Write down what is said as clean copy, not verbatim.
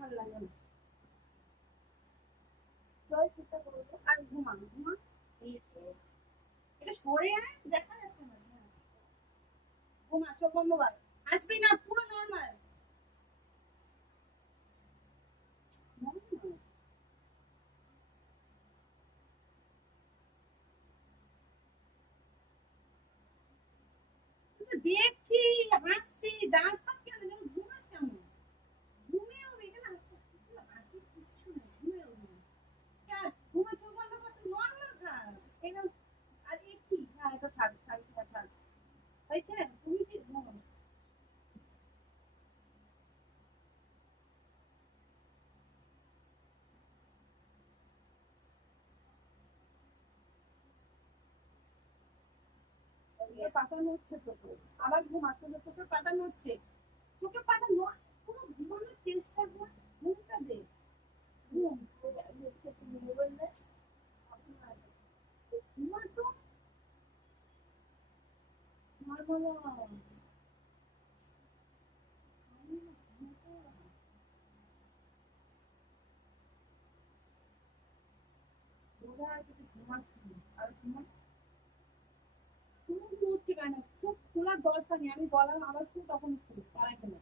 ভালো লাগে না। জয় সেটা করবো আর ঘুমা ঘুমা। এই তো। এটা সরে আয়, দেখা যাচ্ছে না। হ্যাঁ। ঘুমা, চোখ বন্ধ কর। হাসবি না, পুরো নর্মাল। দেখছি, হাসছি, দাঁত ফাঁক কেন, যেন ঘুমাস কেমন? ঘুমিয়েও এখানে কিছু হাসি কিচ্ছু নেই, ঘুমিয়েও ঘুমা। স্টার্ট, ঘুমা, চোখ বন্ধ করতে নর্মাল থাক। এরকম। আর একটু, হ্যাঁ এটা থাক, থাক, থাক, থাক। হয়েছে? তুমি কি ঘুমো? চোখের পাতা নড়ছে তো তোর। আবার ঘুমা, তোর চোখের পাতা নড়ছে। চোখের পাতা নড়, পুরো ঘুমানোর চেষ্টা কর। ঘুমটা দে। ঘুম। মোবাইলে ঘুমা তো। নর্মাল। ওরা যদি ঘুমাচ্ছি আর ঘুমা, তুমি ঘুমোচ্ছে কেন? চোখ খোলার দরকার নেই, আমি গলার আওয়াজ শুনি তখন খুলি, তার আগে না।